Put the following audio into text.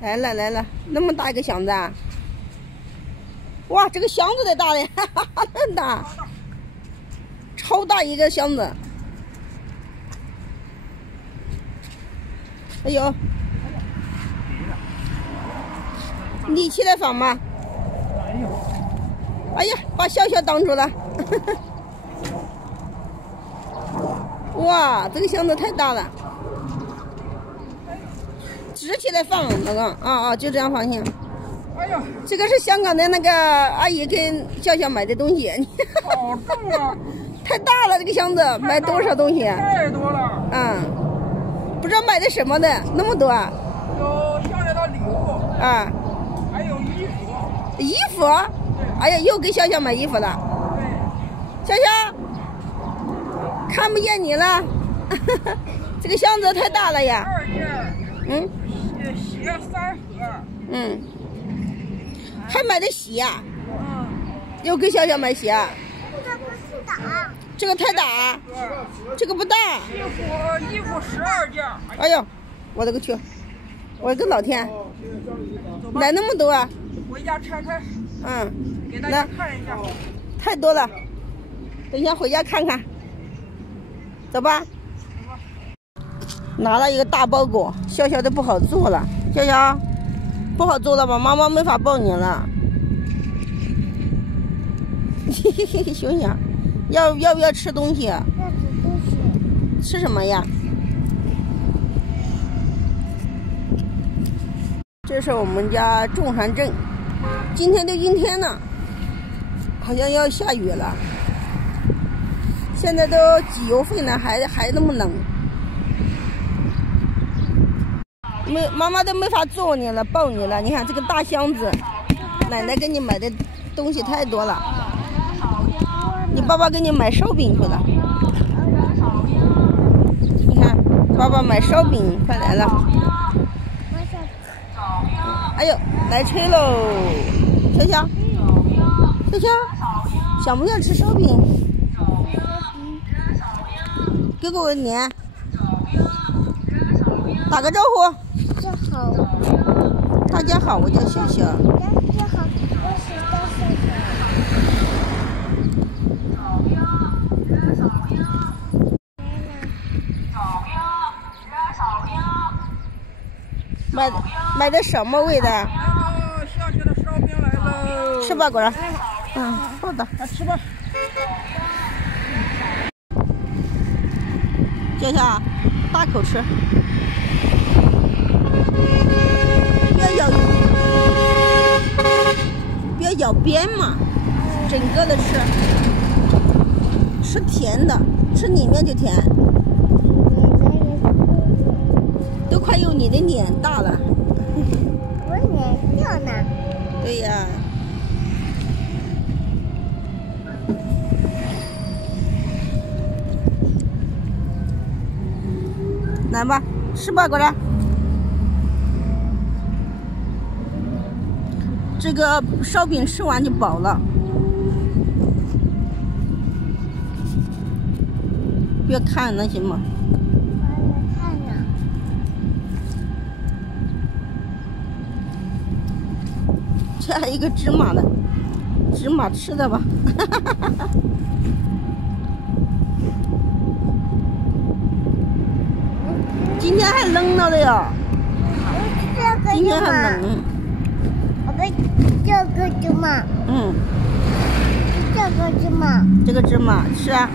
来了来了，那么大一个箱子啊！哇，这个箱子太大了，哈哈，很大，超大一个箱子。哎呦，你起来放吧。哎呀，把小小挡住了。哇，这个箱子太大了，支起来放那个就这样放行。哎呀，这个是香港的那个阿姨给小小买的东西。好重啊！太大了，这个箱子买多少东西？太多了。不知道买的什么的，那么多啊？有小小的礼物啊，还有衣服。衣服？哎呀，又给小小买衣服了。对。小小，看不见你了。这个箱子太大了呀。2件。鞋3盒。还买的鞋呀？又给小小买鞋。这个不是大。这个太大。这个不大。衣服12件。哎呦，我的个去！我的个老天，买那么多啊！回家拆开。给大那家看一下。太多了，等一下回家看看。走吧。拿了一个大包裹，小小的不好做了，小小不好做了吧？妈妈没法抱你了。嘿嘿嘿，熊熊，要不要吃东西？要吃东西。吃什么呀？这是我们家中山镇，今天呢，好像要下雨了。现在都几月份了，还那么冷。妈妈都没法坐你了，抱你了。你看这个大箱子，奶奶给你买的东西太多了。你爸爸给你买烧饼去了。你看，爸爸买烧饼快来了。哎呦，来吹喽！小小，想不想吃烧饼？给我脸，打个招呼。大家好，我叫小小。大家好，我是大小小。买的什么味的？小小的烧饼来了。吃吧，果然。好的。吃吧。小小，大口吃。不要咬边嘛，整个的吃。吃甜的，吃里面就甜。都快有你的脸大了。我脸小呢。对呀。来吧，吃吧，果然。这个烧饼吃完就饱了。不要看那行吗？我看呢。这还有一个芝麻的，芝麻吃的吧。今天还冷了的哟。今天还冷。这个芝麻。这个芝麻吃啊。